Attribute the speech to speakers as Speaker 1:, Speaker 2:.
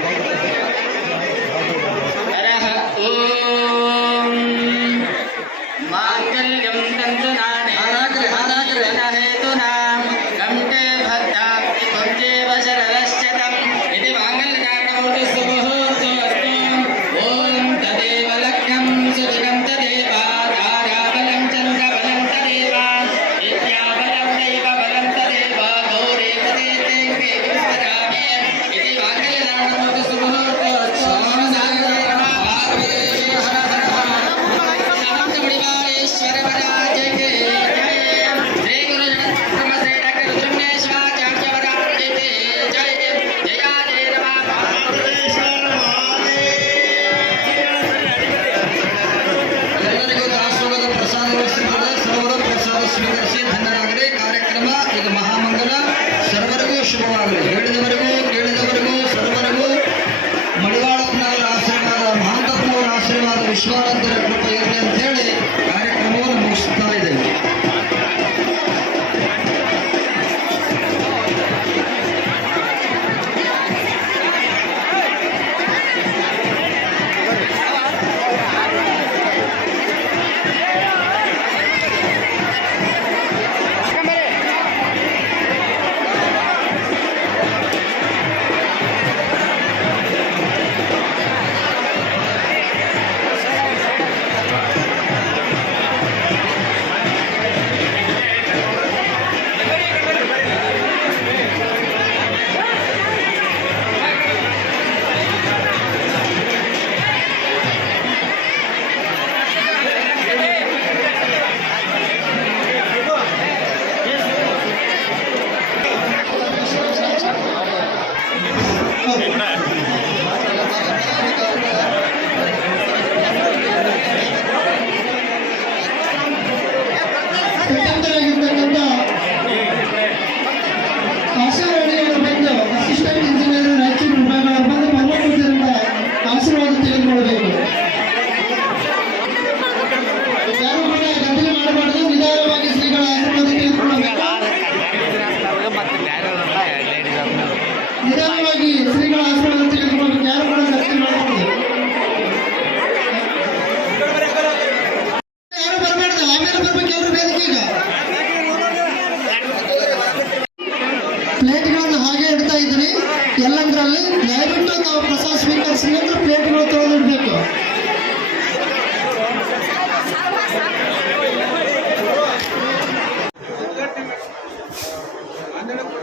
Speaker 1: Thank you. ಬರ್ಬೇಕು ಎಲ್ಲರೂ ಪ್ಲೇಟ್ಗಳನ್ನು ಹಾಗೆ ಇಡ್ತಾ ಇದ್ರಿ ಎಲ್ಲಂದ್ರಲ್ಲಿ ದಯವಿಟ್ಟು ನಾವು ಪ್ರಸಾದ ಸ್ವೀಕರಿಸಿದ್ರೆ ಪ್ಲೇಟ್ಗಳು ತೊಳೆದಿಡ್ಬೇಕು I'm gonna